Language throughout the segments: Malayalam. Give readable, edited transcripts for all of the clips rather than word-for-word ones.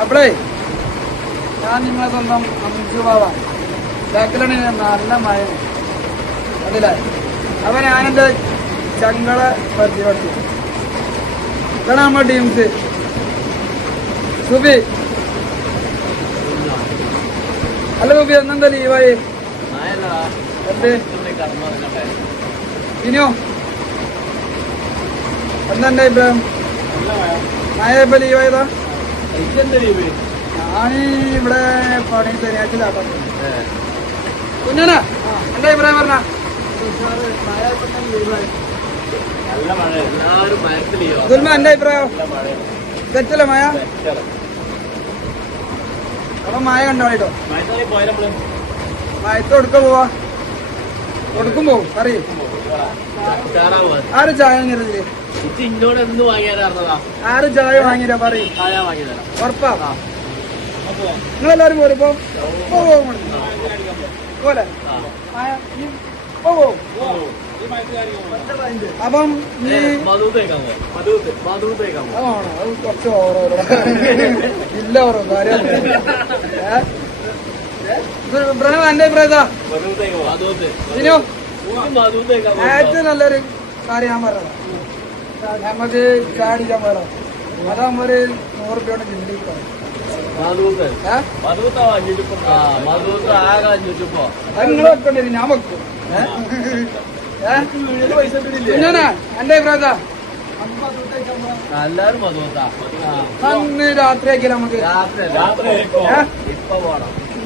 അപ്പളേ ഞാൻ നിങ്ങളെ സ്വന്തം അഞ്ചു ബാബ ബാക്കിലാണ് നല്ല മഴ അതില്ലേ. അപ്പൊ ഞാനെന്റെ ചങ്ങളെ പരിചയപ്പെടുത്തി. ഇതാണ് നമ്മുടെ ടീംസ്. സുബി അല്ല സുബി എന്നെന്താ ലീവായി? എന്ത് ഇനിയോ എന്താ എന്റെ അഭിപ്രായം? മഴ ഇപ്പൊ ലീവായതാ? ഞാനിവിടെ പണി ശനിയാഴ്ച ചാട്ടാ. കുഞ്ഞനാ എന്റെ അഭിപ്രായം പറഞ്ഞ എന്റെ അഭിപ്രായം തെറ്റല്ലേ മഴ? അപ്പൊ മഴ കണ്ടോ കേട്ടോ. മഴത്ത് ഒടുക്ക പോവാ? ഒടുക്കും പോവും അറിയും. ആര് ചായ വാങ്ങിയതില്? ആര് ചായ വാങ്ങിയ പറയും? ഉറപ്പാ? നിങ്ങളെല്ലാരും പോരും. ഇപ്പൊ പോകും പോലെ അപ്പം നീ കുറച്ച് ഓരോ ഇല്ല ഓരോ കാര്യം എന്റെ അഭിപ്രായത്താ ഇനിയോ ഏറ്റവും നല്ലൊരു കാര്യം ഞാൻ പറഞ്ഞതാ. നമുക്ക് ചാടിക്കാൻ പറയാം. അതാകുമ്പോ ഒരു 100 രൂപയുടെ ചിന്തിക്കാം. നിങ്ങൾ വെക്കണ്ടേ? ഞാൻ വെക്കും. ഞാനാ എന്റെ അഭിപ്രായത്താ അന്ന് രാത്രി ആക്കിയാൽ നമുക്ക്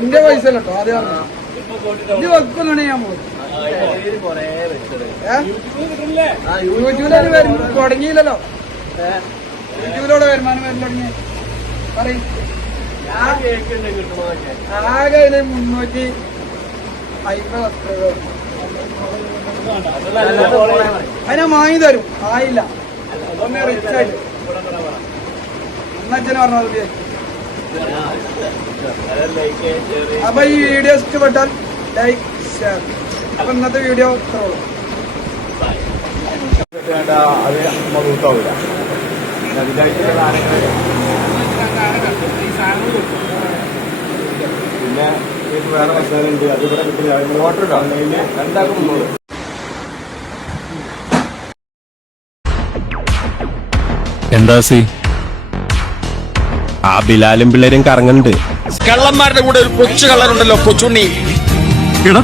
എന്റെ പൈസ കേട്ടോ. ആദ്യം ഇത് വെക്കുന്നുണ്ടെ ഞാൻ പോകും. യൂട്യൂബിലൊരു വരുമാനം തുടങ്ങിയില്ലല്ലോ. യൂട്യൂബിലൂടെ വരുമാനം വരും തുടങ്ങി പറയും. ആകെ 350 സബ്സ്ക്രൈബർ. അതിനെ വാങ്ങി തരും. ആയില്ല ഒന്ന് റിച്ച് ആയിട്ട് എന്നച്ഛനെ പറഞ്ഞത്. അപ്പൊ ഈ വീഡിയോ ഇഷ്ടപ്പെട്ടാൽ ലൈക്ക് ഷെയർ. അപ്പൊ ഇന്നത്തെ വീഡിയോ ഇത്രയുള്ളൂ. പിന്നെ വേറെ മസാലയുണ്ട്. അത് ഇവിടെ കിട്ടില്ല. ഓർഡർ രണ്ടാക്കും 300. എന്താ സി ആ ബിലാലും പിള്ളേരും കറങ്ങുന്നുണ്ട്. കള്ളന്മാരുടെ കൂടെ ഒരു കൊച്ചു കള്ളനുണ്ടല്ലോ, കൊച്ചുണ്ണി. ഇട